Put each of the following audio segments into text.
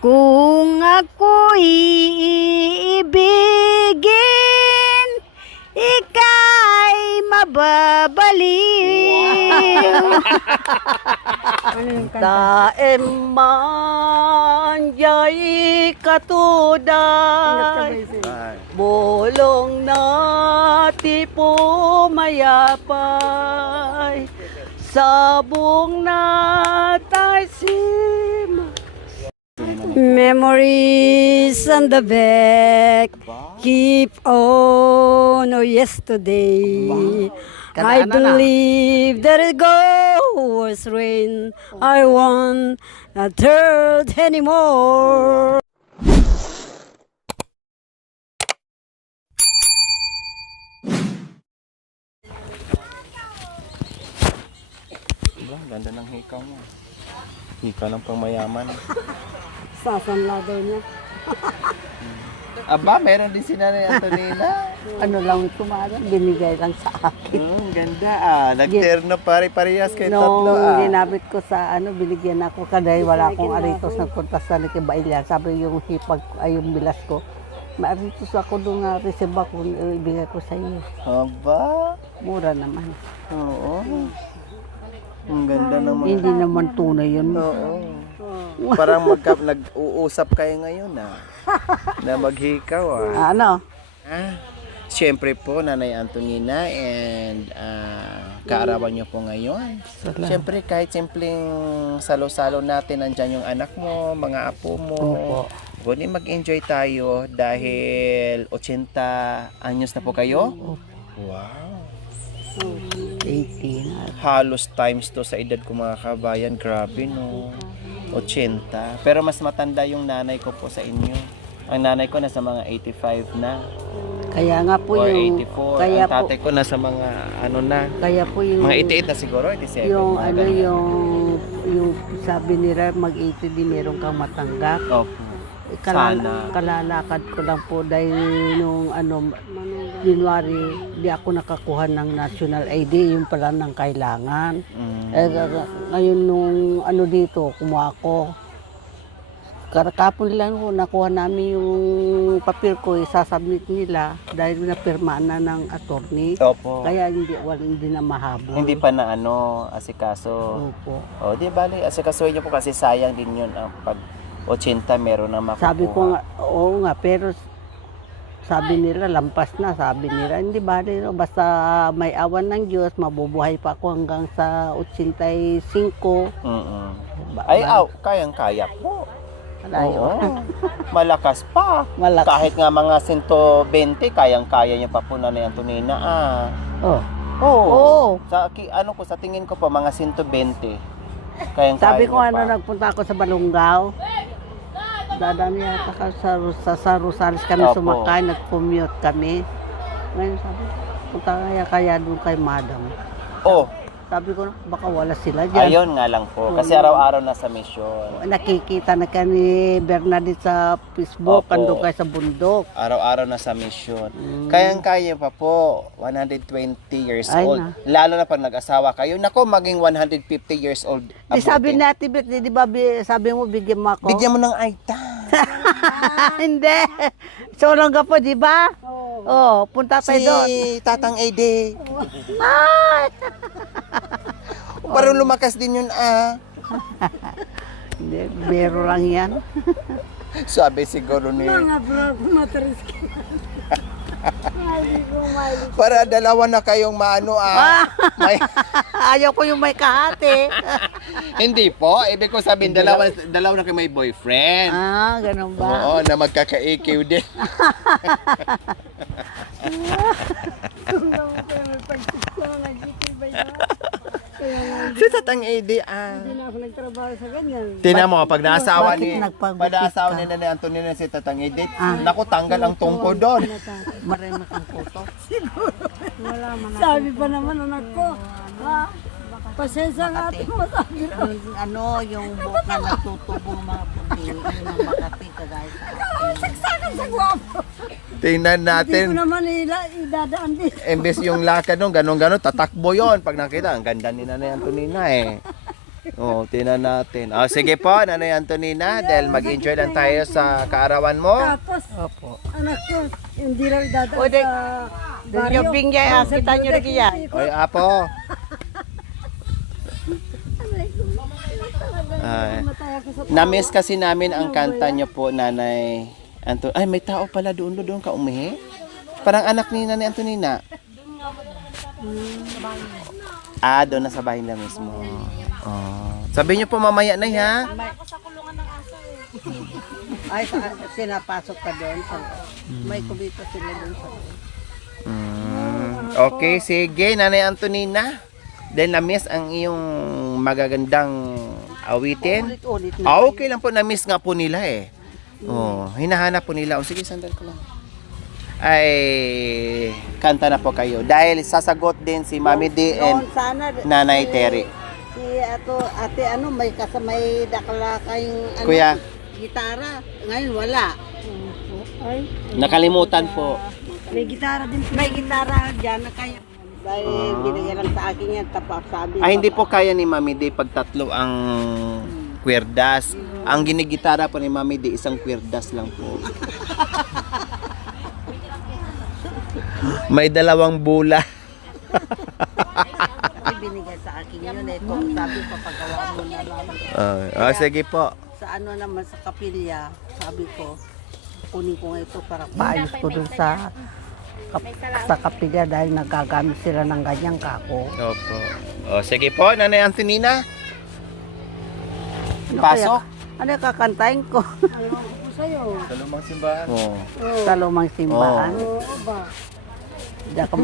Kung ako'y iibigin, ika'y mababaliw. Daem man jay katuday, bolong nati pumayapay, sabong natasim. Memories on the back, keep on yesterday. I believe that it goes rain. I want not hurt anymore. Ganda ng hikaw mo. Hikaw ng pangmayaman. Sasanla daw niya. Aba, meron din si Nanay Antonina. Ano lang ito, madam, binigay lang sa akin. Ganda Nagterno pare-parehas kay tatlo Nung ginabit ko sa binigyan ako kaday wala akong aritos nagpunta sa Nikibailyan. Sabi yung hipag ay yung bilas ko. May aritos ako doon nga receive ako, ibigay ko sa iyo. Aba, Mura naman. oo. Ang ganda naman. Hindi naman tunay yun. Oo. Parang nag-uusap kayo ngayon na maghikaw Ano? Siyempre po, Nanay Antonina and kaarawan niyo po ngayon. Siyempre kahit simpleng salo-salo natin, nandyan yung anak mo, mga apo mo. Opo. Pwede mag-enjoy tayo dahil 80 anyos na po kayo. Wow. 18. Halos times to sa edad ko mga kabayan. Grabe no. 80. Pero mas matanda yung nanay ko po sa inyo. Ang nanay ko nasa mga 85 na. Kaya nga po Or yung 84. kaya Ang tatay ko nasa mga ano na. Kaya po yung Mga 88 na siguro, 87. yung mga ganun. yung sabi nila mag-80 din meron kang matanggap. Opo. Sana. Kalalakad ko lang po dahil nung January, di ako nakakuha ng national ID, yung pala ng kailangan. Ngayon nung dito, kumuha ko. Karakapon lang ko, nakuha namin yung papel ko, isasubmit nila dahil napirmaan na ng attorney. Opo. Kaya hindi na mahabol. Hindi pa na asikaso. Opo. O, di bali, asikasuhin niyo po kasi sayang din yun ang pag 80 meron na makukuha. Sabi ko nga, oo nga, pero sabi nila, lampas na, sabi nila, hindi ba, basta may awan ng Diyos, mabubuhay pa ako hanggang sa 85. Kayang-kaya po. Malayo. Oo. Malakas pa. Malakas. Kahit nga mga 120, kayang-kaya niya pa po, Nanay Antonina. Oh. Oo. Oo. Sa tingin ko pa, mga 120. Kayang-kaya Sabi ko niya pa. nagpunta ako sa Balungaw. Dadaan yata ka sa Rosales kami Opo. sumakay, nag-commute kami. Ngayon sabi, punta kaya doon kay madam. Oh, Sabi ko, baka wala sila dyan. ayun nga lang po. Kasi araw-araw nasa mission. Nakikita na ka ni Bernadette sa Facebook, Opo. andun kayo sa bundok. Araw-araw nasa mission. Kayang-kaya pa po. 120 years Ay old. na. Lalo na pag nag-asawa kayo. Nako, maging 150 years old. Di sabi abutin. ni Ate Beth, di ba sabi mo bigyan mo ako? Bigyan mo ng aita. Hindi. Solong ka po, di ba? Oo. Punta tayo doon. Si Tatang Ede. Ay! Parang lumakas din yun Hindi, biro lang yan. Sabi siguro ni... Mga bro, mataris ka. Para dalawa na kayong maano may... Ayaw ko yung may kahati. Hindi po. Ibig ko sabihin, dalawa na kayo may boyfriend. Ganun ba? Oo, na magkaka-EQ din. Si Tatang Ede, Hindi na ako nagtrabaho sa ganyan. Tinan mo, pag naasawa Bakit ni nagpagupit ka? ni Nanay Antonina si Tatang Ede, naku, tanggal ang tungko doon. Marami kang puto. Sabi pa naman anak ko, pasensya nga ito masabi. Yung buhok na natutubo ng mga puti, yun ang Makati, kagaya sa akin. Saksakan sa gwapo. Tingnan Hindi ko natin. naman idadaan din. Imbes yung lakad nung ganon-ganon, tatakbo yon pag nakita. Ang ganda ni Nanay Antonina eh. Oh, tingnan natin. Oh, sige po, Nanay Antonina, dahil mag-enjoy lang tayo sa kaarawan mo. Tapos, Opo. anak ko, hindi raw idadaan O, di- sa Yung bingyay, kita nyo rin yan. Oy, apo. Ay, Matay ako sa na-miss kasi namin ang kanta nyo po, Nanay Anton. Ay, may tao pala doon ka umihi. Parang anak ni Nanay Antonina. Ah, doon na sa bahay na mismo. Oh. Sabi niyo po mamaya na ha. Ay, sinapasok ka doon. May kubito sila doon sa Okay, sige, Nanay Antonina. Dahil na-miss ang iyong magagandang awitin. ulit-ulit na. Ah, okay lang po, na-miss nga po nila eh. Oh, hinahanap po nila. O sige, sandal ko lang. Ay, kanta na po kayo. Dahil sasagot din si Mami D and Noon sana, Nanay Terry. si ate may kasamay dakla kayong Kuya, gitara. Ngayon wala. Ay, nakalimutan po. may gitara din po. May gitara dyan na kayo. Dahil binigyan lang sa akin yan, tapak sabi. Ay, hindi po kaya ni Mami D pag tatlo ang kwerdas. Ang ginigitara po ni Mami D, isang kwerdas lang po. May dalawang bula. Ay, binigyan sa akin yun eh. Kung sabi, papagawa mo na lang. Sige po. Sa ano naman sa kapilya, sabi ko, kunin ko nga ito para paayos ko dun sa kapilya dahil nagagamit sila ng ganyang kako. Opo. O, sige po, Nanay Antonina. Ano Pasok. Ano yung kakantahin ko? Ayaw ko po sa'yo. Sa lumang simbahan. Oo. Sa lumang simbahan. Oo ba? Diyan ka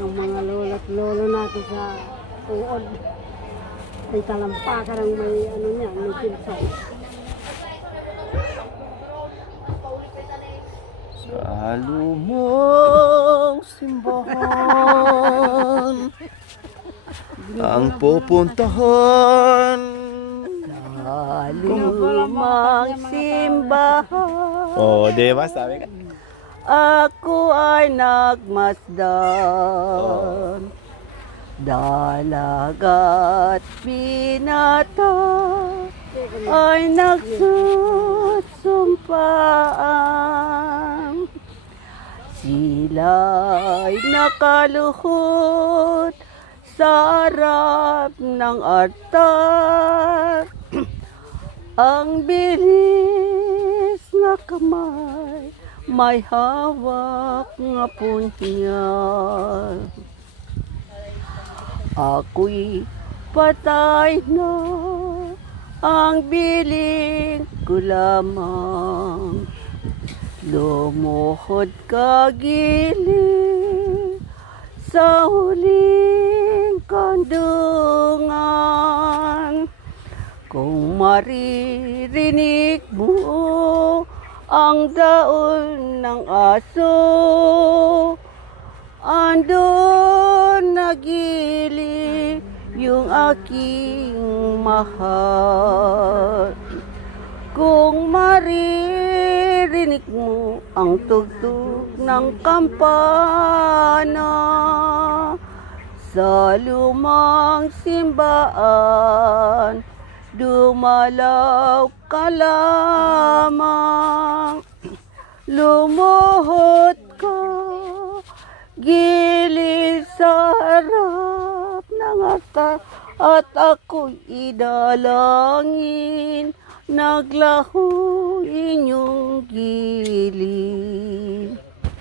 Ang mga lolo't lolo natin sa uod. May talampakan ang may ano niya, may pinsay. Sa lumang simbahan ang pupuntahan. sa lumang simbahan. Oh, di ba? Sabi ka. Ako ay nagmasdan, dalaga't pinata ay nagsusumpaan. Sila'y nakaluhod sa harap ng altar. Ang bilis na kamay may hawak nga punyal. Ako'y patay na, ang biling ko lamang. Lumuhod ka gilid sa huling kandungan. Kung maririnig mo ang daon ng aso, andon nagili yung aking mahal. Kung maririnig mo ang tugtog ng kampana sa lumang simbahan, dumalaw ka lamang, lumuhod ka, gilid sa harap ng altar, at ako'y idalangin, naglaho inyong gilid.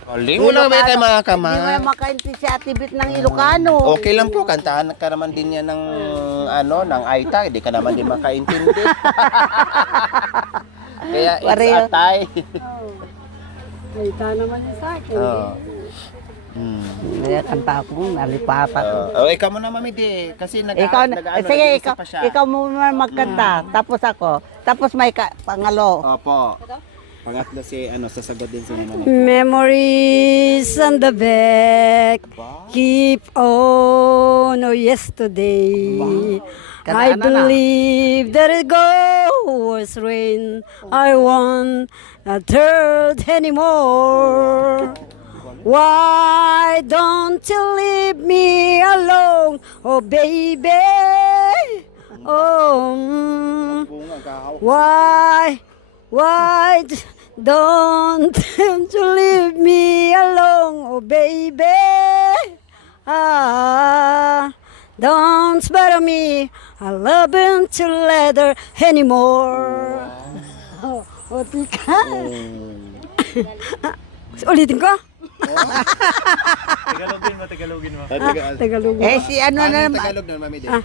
Kaling mo lang kayo mga kama. Hindi mo makainti si Ate Bit ng Ilocano. Okay lang po, kantahan ka naman din yan ng ng Aita, hindi ka naman din makaintindi. Kaya it's Pareho. a tie. Kita naman yun sa akin. Oh. Kaya kanta ko, nalipata ko. Ikaw mo na, Mami D, kasi Ikaw, sige, nag-iisa pa siya. ikaw muna magkanta, tapos ako. Tapos may pangalo. Opo. Pangatlo si, sasagot din si Mama. Memories on the back, keep on, oh yesterday. I Kadaan na. believe that it goes rain. I want a third anymore. Why don't you leave me alone? Oh, baby. Oh, why don't you leave me alone? Oh, baby. Don't bother me. I love you leather anymore. Oh, tika. Ulitin ko? Tagalogin mo. Tagalog. Si ano na naman. Tagalog na, Mami Del.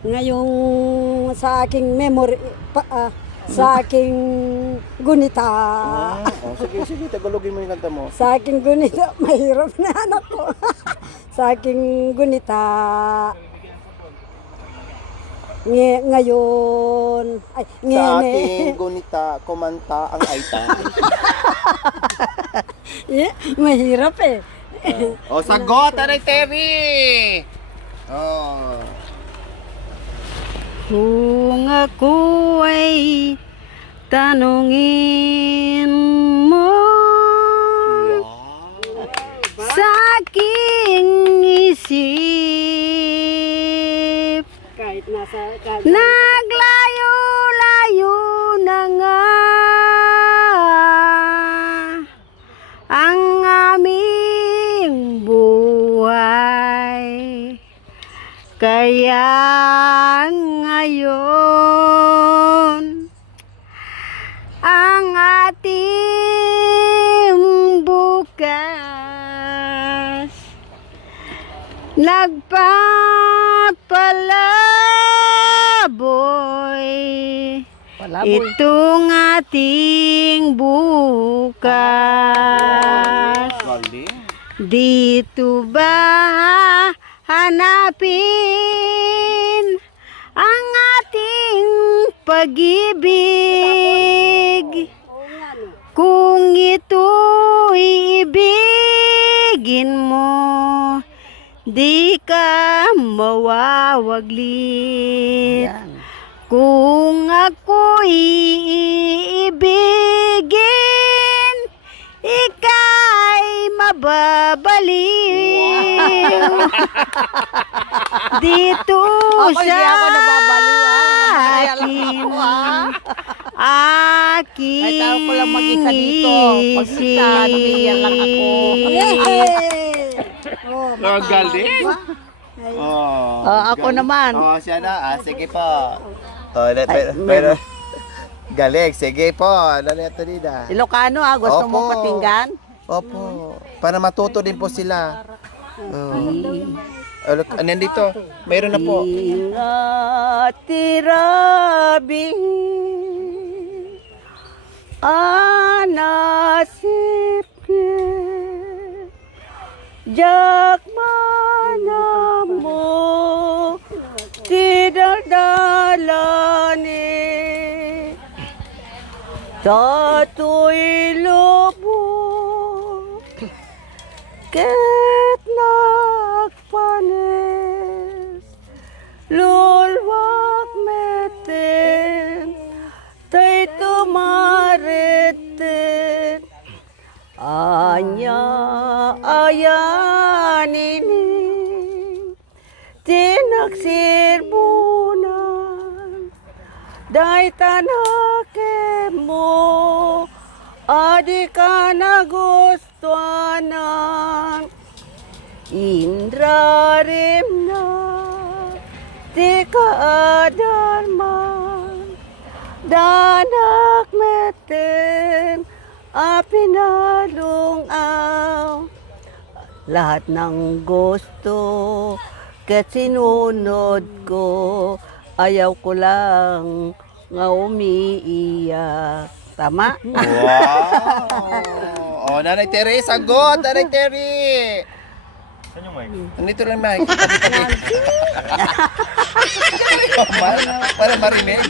Ngayong sa aking memory, sa aking gunita. Sige, Tagalogin mo yung kanta mo. Sa aking gunita, mahirap na anak ko. Sa aking gunita. Ngayon, Sa ating gunita, kumanta ang aita. mahirap eh. Sagot, Nanay Terry! Kung ako ay tanungin mo sa aking isip, naglayo-layo na nga ang aming buhay. Kaya ngayon ang ating bukas nagpapalaboy itong ating bukas. Dito ba hanapin ang ating pag-ibig? Kung ito'y ibigin mo, di ka mawawaglit. Kung ako'y iibigin, ika'y mababaliw. Dito sa akin, aking Ay, tao ko lang mag-isa dito. Pag-isa, lumiyan lang ako. Ang galing. Ako naman. Siya na. Sige po. Pero, galing. Sige po. Nanay Antonina. Ilocano gusto Opo. mo patinggan? Opo. Para matuto din po sila. Nandito. Mayroon na po. Ingat tirabi anasip jak mana mo tidak dalani tatoy lubog ket nagpanes lulwak meten tay tumareten anya ayanini tinaksirbunan day tanake mo adi ka nagustuanan Indra rimna di kaadalman danak meten apinalungaw lahat ng gusto ket sinunod ko ayaw ko lang nga umiiyak. Tama? Wow! Nanay Terry, sagot! Nanay Terry! Saan yung mic? Nandito lang, Mike. Tabi-tabi. Para marinig.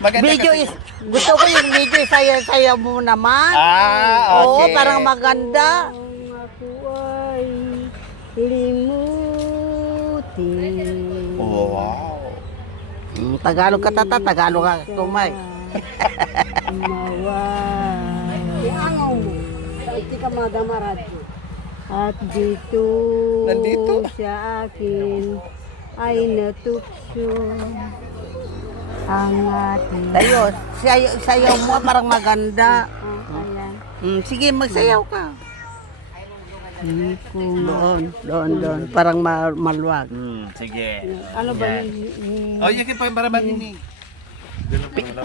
Maganda Video kasi. is, gusto ko yung video saya-saya mo naman. Okay. Oo, parang maganda. Ako ay limutin. Wow. Tagalog ka tata, Tagalog ka tumay. Maway. Iangaw mo. Hindi ka madamaradyo. At dito, Nandito? sa akin ay natukso ang ating... Sayo mo parang maganda. Ayan. Sige, magsayaw ka. Doon. Parang maluwag. Sige. Ano ba yung... Oh, yun pa para marinig.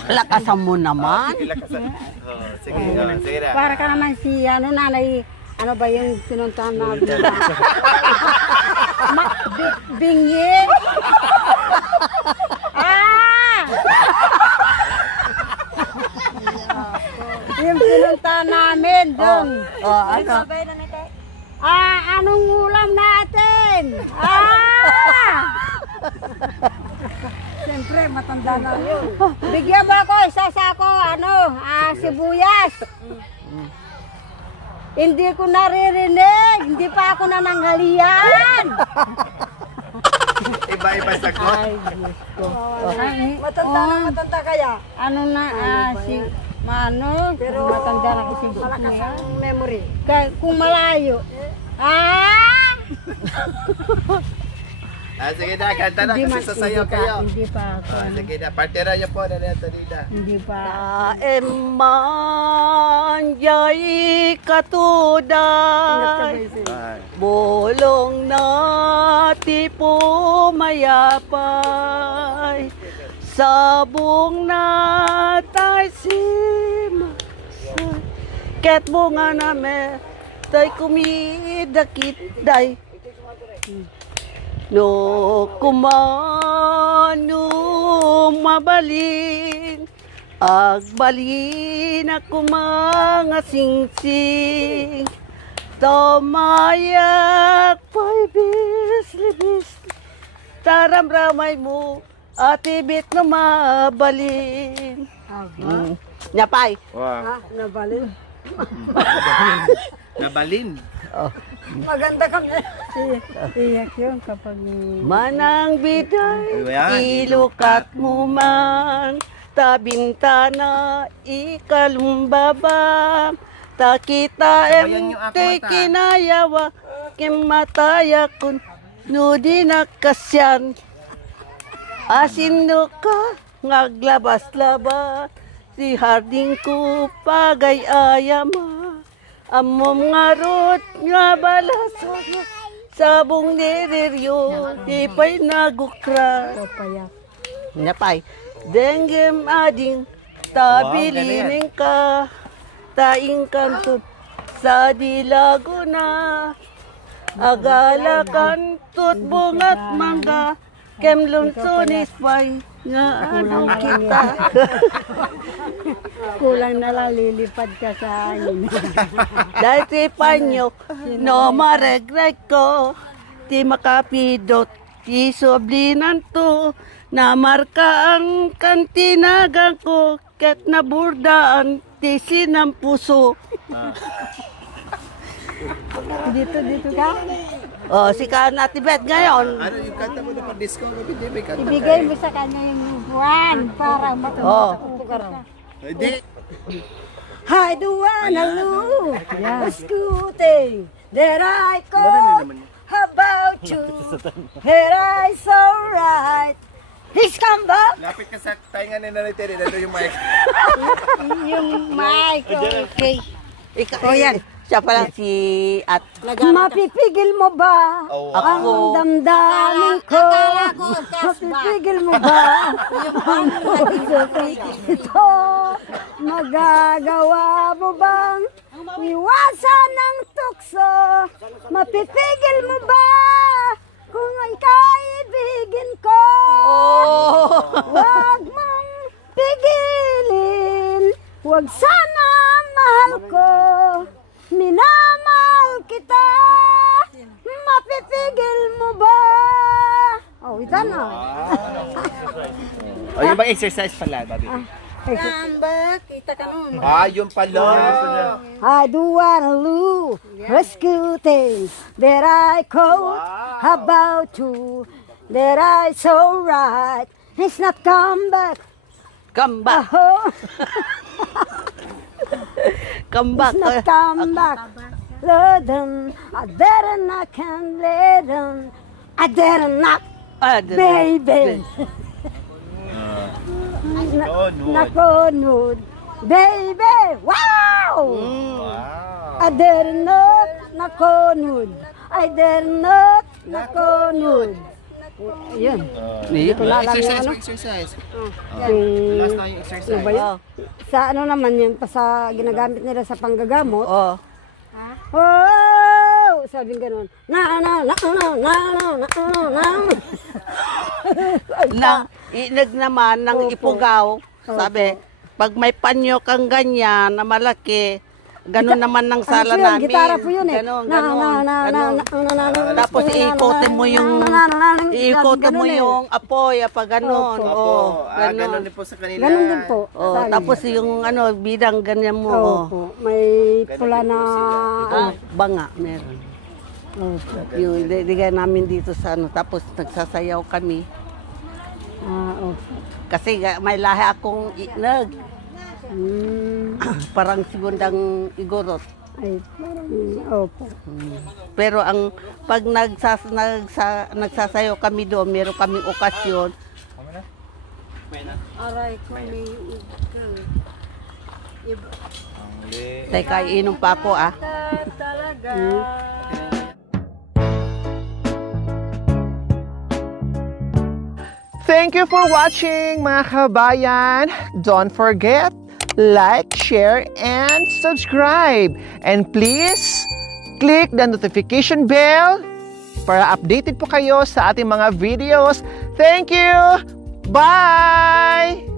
Lakasan mo naman. Sige, sige na. Para ka naman si nanay, ano ba yung pinuntahan na Bingi? Yung pinuntahan namin doon. Ano? Anong ulam natin? Siyempre, matanda na yun. Bigyan mo ako, isa sa ako, sibuyas. Hindi ko naririnig, hindi pa ako nananghalian. Iba-iba sagot. Ay, Diyos ko. Matanda kaya? Ano na, si Mano, pero matanda na kasi malakas ang memory. Kung malayo. Sige na, kanta na kasi sasayaw kayo. Hindi pa ako. Sige na, partera niyo po na Antonina. Hindi pa. Eman jay katuday, bolong nati pumayapay, sabong natay sima, ket bunga name, tay kumidakit day. No kumano mabalin, agbalin ako mga singsing, tamayak paibis-libis, taramramay mo at ibit na mabalin. Nyapay. Wow. Nabalin. Nabalin. Maganda kami. Iyak yun kapag... Manang biday, Ayan, ilukat mo man, tabintana, ikalumbaba, takita Ayan yung ako, te ta. kinayawa, kimataya kun, nudi nakasyan. Asindo ka, ngaglabas-labas, si harding ko pagay-ayama. Amom nga rot nga balas, sabong niriryo, ipay nagukra. Papayak. Napay, denggem ading, tabilining ka, taing kantut, sa dilago na, agala kantut, bungat mangga, kemlunsunis pay, nga ano kita. Kulang na lang lilipad ka sa akin. Dahil si Panyok, no maregreg ko, ti makapidot, ti soblinan to, na marka ang kantinagan ko, ket naburdaan, ti sinampuso. Dito ka? O, si Kanatibet ngayon. Ano yung kanta mo na pang-disco? May kanta Ibigay mo sa kanya yung buwan para matuto ka. Hindi. Hi, Duanalu, scooting, that I go about you, that I so right. He's come back. Lapit ka sa tainga ni Nanay Terry. Nandun yung mic. Yung mic, okay. Ikaw yan. Siya pala si at Mapipigil mo ba Oh, ang damdamin ko? Mapipigil mo ba ang puso ko ito? Magagawa mo bang iwasan ng tukso? Mapipigil mo ba kung ika'y ibigin ko? Huwag mong pigilin, huwag sana mahal ko. Minamahal kita, mapipigil mo ba? Oh, ito na. Oh, yung bang exercise pala, Babi? Kamba, kita ka nun. Yun pala. I do wanna lose, rescue things that I quote about you, that I so right. It's not come back. Kamba. Oh. come back. It's not come back. Let them, I didn't knock and let them. I didn't knock, baby. Nakonod, baby. Wow! I didn't know, nakonod. I didn't know, nakonod. Yun. Hindi ko na alam yung ano. Exercise. Yung, Last na yung exercise. ano ba yun? Sa ano naman yun, pa sa ginagamit nila sa panggagamot. Oh. Oh! Sabi ganun. Na. Inag naman ng Opo. ipugaw. Sabi, pag may panyo kang ganyan na malaki, ganun naman ng sala Ano po yun? namin. Gitara po yun eh. Ganun. Tapos Tapos iikotin mo yung apoy, pa ganun. Opo. Oh, Ganun din po sa kanila. Ganun din po. Oh, Sabi. tapos yung bidang ganyan mo. Oh. Opo. May pula na... Oh, banga, meron. Opo. Yung iligay namin dito sa tapos nagsasayaw kami. Opo. Kasi may lahi akong inag. Parang segundang igorot. Ay, opo. Pero pag nagsasayaw kami doon, meron kaming okasyon. Aray ko ni Teka, iinom pa ako Thank you for watching, mga kabayan. Don't forget, like, share, and subscribe. And please, click the notification bell para updated po kayo sa ating mga videos. Thank you! Bye!